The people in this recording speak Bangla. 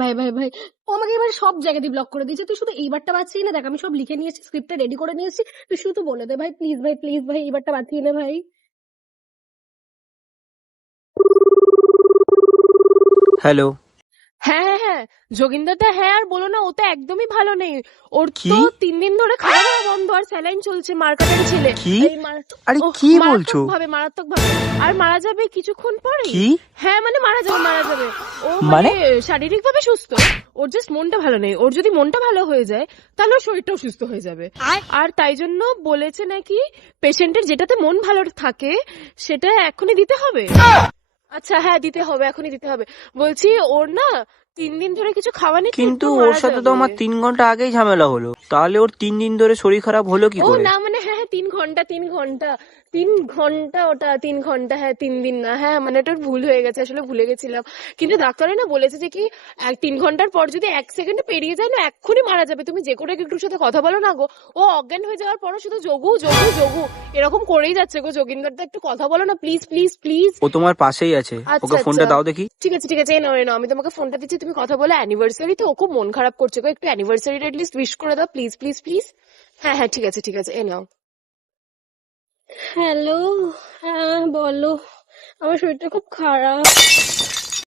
ভাই ভাই ভাই, ও আমাকে এবার সব জায়গা দিয়ে ব্লক করে দিয়েছে। তুই শুধু এইবারটা বাঁচিয়ে নে, দেখ আমি সব লিখে নিয়েছি, স্ক্রিপ্টটা রেডি করে নিয়েছি। তুই শুধু বলে দে ভাই, প্লিজ ভাই এইবারটা বাঁচিয়ে নে ভাই। হ্যালো। হ্যাঁ হ্যাঁ হ্যাঁ, যোগিন্দারটা, হ্যাঁ আর বলো না, ও তো একদমই ভালো নেই। ওর কি? তো 3 দিন ধরে খাওয়া দাওয়া বন্ধ, আর স্যালাইন চলছে, মার্কাটারি ছেলে। কি? এই আরে ও কি বলছো? মারাত্মক ভাবে আর মারা যাবে কিছুক্ষণ পরেই। কি? হ্যাঁ মানে মারা যাবে। ও মানে? শারীরিক ভাবে সুস্থ, ওর জাস্ট মনটা ভালো নেই। ওর যদি মনটা ভালো হয়ে যায় তাহলে ওর শরীরটাও সুস্থ হয়ে যাবে। আর তাই জন্য বলেছে নাকি পেশেন্টের যেটাতে মন ভালো থাকে সেটা এখনই দিতে হবে। আচ্ছা হ্যাঁ, দিতে হবে, এখনই দিতে হবে। বলছি ওর না 3 দিন ধরে কিছু খাওয়া নেই, কিন্তু একদম ওর মারা সাথে তো যাবে। আমার 3 ঘন্টা আগেই ঝামেলা হলো, তাহলে ওর 3 দিন ধরে শরীর খারাপ হলো কি ও করে? না মানে হ্যাঁ হ্যাঁ, 3 ঘন্টা ওটা 3 ঘন্টা, হ্যাঁ 3 দিন না, হ্যাঁ মানে ওটার ভুল হয়ে গেছে, আসলে ভুলে গেছিলাম। কিন্তু ডাক্তারে না বলেছে যে কি 3 ঘন্টার পর যদি 1 সেকেন্ড পেরিয়ে যায় না এক্ষুনি মারা যাবে। তুমি যে কোনো একটুর সাথে কথা বলো না গো। ও অজ্ঞান হয়ে যাওয়ার পরও শুধু যোগু যোগু যোগু এরকম করেই যাচ্ছে গো। যোগিন্দর দা একটু কথা বলো না, প্লিজ প্লিজ প্লিজ। ও তোমার পাশেই আছে, আচ্ছা ওকে আচ্ছা, ফোনটা দাও দেখি। ঠিক আছে, এই নাও আমি তোমাকে ফোনটা দিচ্ছি, তুমি কথা বলে। অ্যানিভার্সারি তো, ও খুব মন খারাপ করছে গো, একটু অ্যানিভার্সারিটা লিস্ট উইশ করে দাও প্লিজ প্লিজ প্লিজ। হ্যাঁ হ্যাঁ ঠিক আছে, এই নাও। হ্যালো। হ্যাঁ বলো। আমার শরীরটা খুব খারাপ।